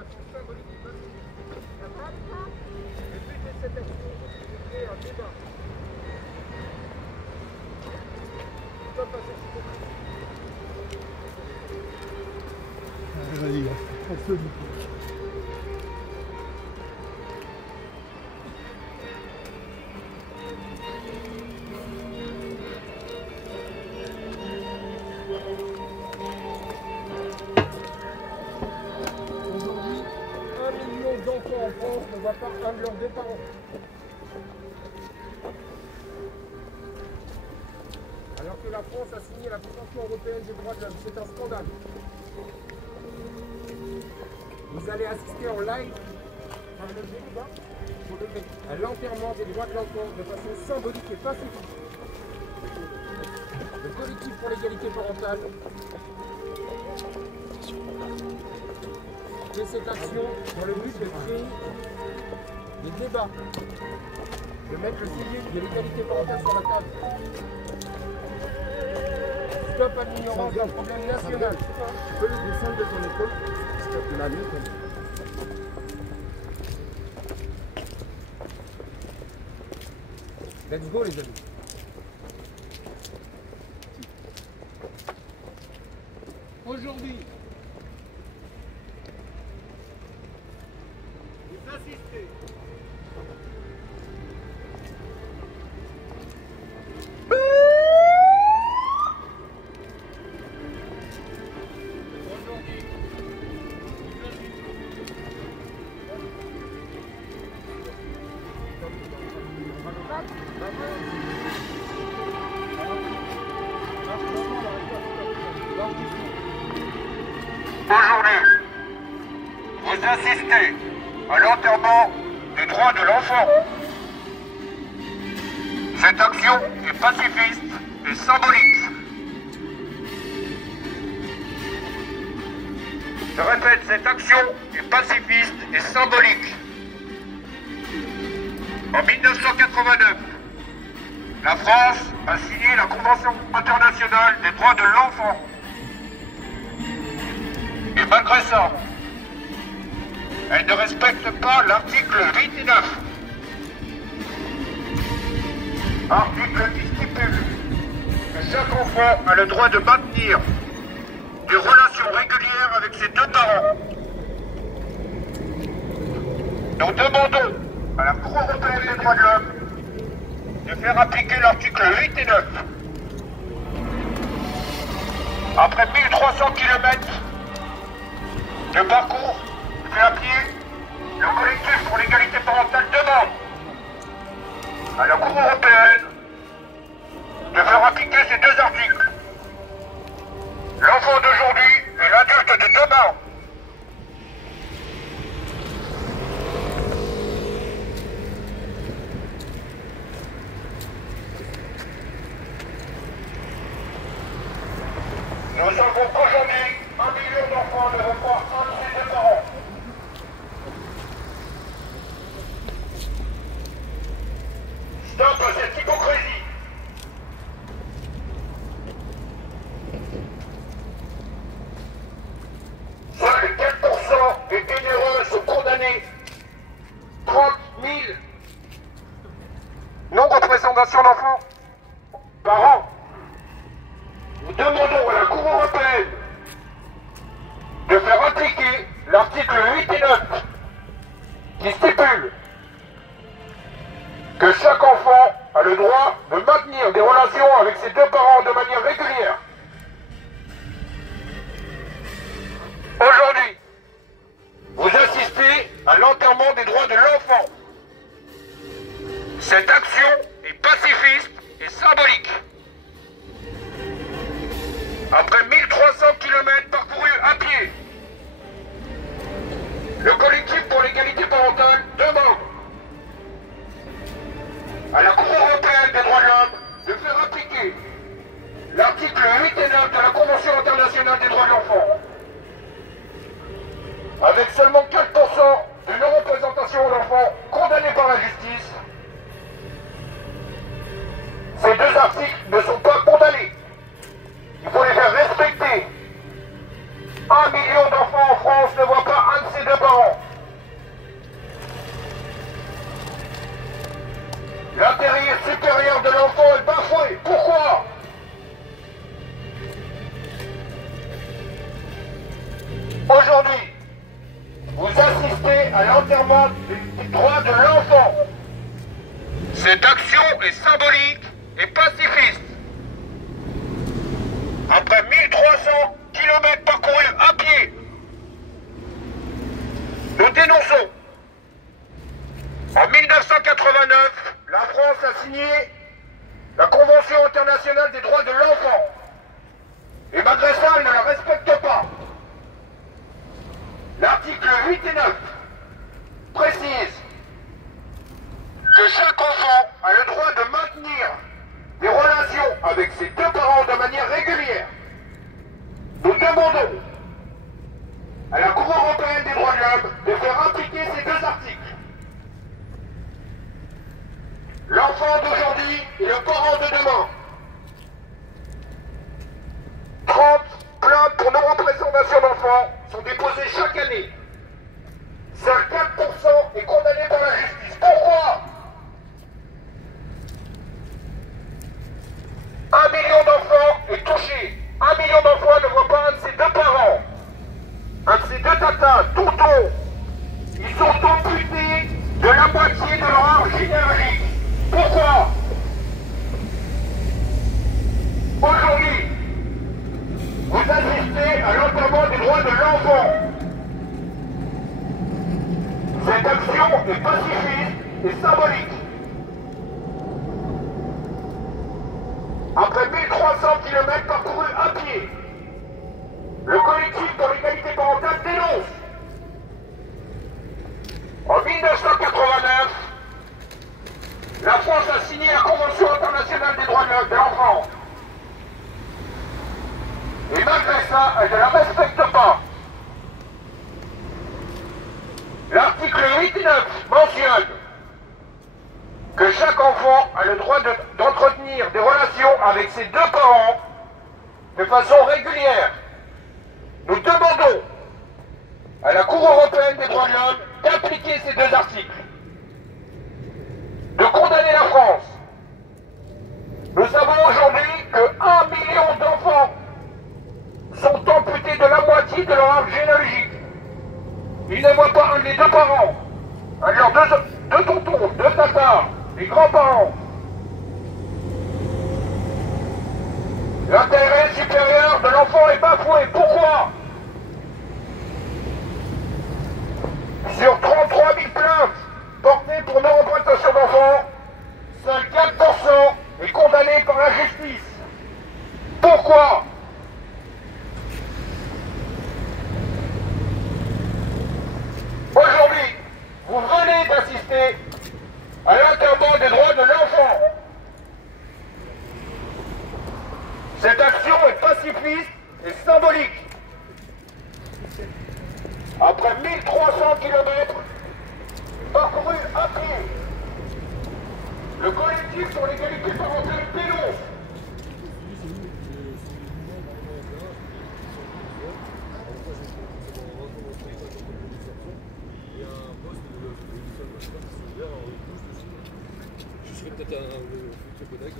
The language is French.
relation symbolique et pacifique. Le but de cette action est de créer un débat. Stop à cette hypocrisie. Vas-y, on se le dit. Aujourd'hui, 1 million d'enfants en France ne voient pas un de leurs deux parents. Alors que la France a signé la Convention européenne des droits de l'homme, c'est un scandale. Vous allez assister en live par le débat à l'enterrement des droits de l'enfant de façon symbolique et pacifique. Le collectif pour l'égalité parentale fait cette action dans le but de créer des débats, de mettre le sujet de l'égalité parentale sur la table. Stop à l'ignorance d'un problème national. Tu peux le descendre de ton école? Stop la nuit. Let's go les amis. Aujourd'hui, vous assistez Aujourd'hui, vous assistez à l'enterrement des droits de l'enfant. Cette action est pacifiste et symbolique. Je répète, cette action est pacifiste et symbolique. En 1989, la France a signé la Convention internationale des droits de l'enfant. Et malgré ça, elle ne respecte pas l'article 8 et 9. Article qui stipule que chaque enfant a le droit de maintenir des relations régulières avec ses deux parents. Nous demandons à la Cour européenne des droits de l'homme de faire appliquer l'article 8 et 9. Après 1300 km de parcours fait à pied, le collectif pour l'égalité parentale demande à la Cour européenne de faire appliquer ces deux articles. L'enfant d'aujourd'hui est l'adulte de demain. Nous savons qu'aujourd'hui, 1 million d'enfants ne vont pas un de ses deux parents. Stop à cette hypocrisie. Seuls 4% des généreux sont condamnés. 30 000 non-représentation d'enfants par an. Nous demandons à la Cour européenne de faire appliquer l'article 8 et 9 qui stipule que chaque enfant a le droit de maintenir des relations avec ses deux parents de manière régulière. Aujourd'hui, vous assistez à l'enterrement des droits de l'enfant. Cette action est pacifiste et symbolique. Après 1300 km parcourus à pied, le collectif pour l'égalité parentale demande à la Cour européenne des droits de l'homme de faire appliquer l'article 8 et 9 de la Convention internationale des droits de l'enfant. Avec seulement 4% de non-représentation d'enfants condamnés par la justice, ces deux articles ne sont pas condamnés. Il faut les faire respecter. 1 million d'enfants en France ne voient pas un de ses deux parents. à l'enterrement des droits de l'enfant. Cette action est symbolique et pacifiste. Après 1300 km parcourus à pied, nous dénonçons. En 1989, la France a signé la Convention internationale des droits de l'enfant. Et malgré ça, elle ne la respecte pas. L'article 8 et 9 précise que chaque enfant a le droit de maintenir des relations avec ses deux parents de manière régulière. Nous demandons à la Cour européenne des droits de l'homme de faire appliquer ces deux articles. L'enfant d'aujourd'hui est le parent de demain. 30 plaintes pour non-représentation d'enfants sont déposées chaque année. Seul 4% est condamné par la justice. Pourquoi ? 1 million d'enfants est touché. 1 million d'enfants ne voient pas un de ses deux parents. Un de ses deux tatas, tontons. Ils sont amputés de la moitié de leur arbre généalogique. Pourquoi ? Aujourd'hui, vous assistez à l'enterrement des droits de l'enfant. Cette action est pacifiste et symbolique. Après 1300 km parcourus à pied, le collectif pour l'égalité parentale dénonce. En 1989, la France a signé la Convention internationale des droits de l'enfant. Et malgré ça, elle ne la respecte pas. L'article 8 et 9 mentionne que chaque enfant a le droit d'entretenir des relations avec ses deux parents de façon régulière. Nous demandons à la Cour européenne des droits de l'homme d'appliquer ces deux articles, de condamner la France. Nous savons aujourd'hui que 1 million d'enfants sont amputés de la moitié de leur arbre généalogique. Ils ne voient pas un des deux parents, un de leurs deux tontons, deux tatas, les grands-parents. L'intérêt supérieur de l'enfant est bafoué. Pourquoi ? Sur 33 000 plaintes portées pour non-représentation d'enfants, seul 4% est condamné par la justice. Pourquoi ? Aujourd'hui, vous venez d'assister à l'enterrement des droits de l'enfant. Cette action est pacifiste et symbolique. Après 1300 km parcourus à pied, le collectif pour l'égalité parentale dénonce. Je serais peut-être un futur collègue.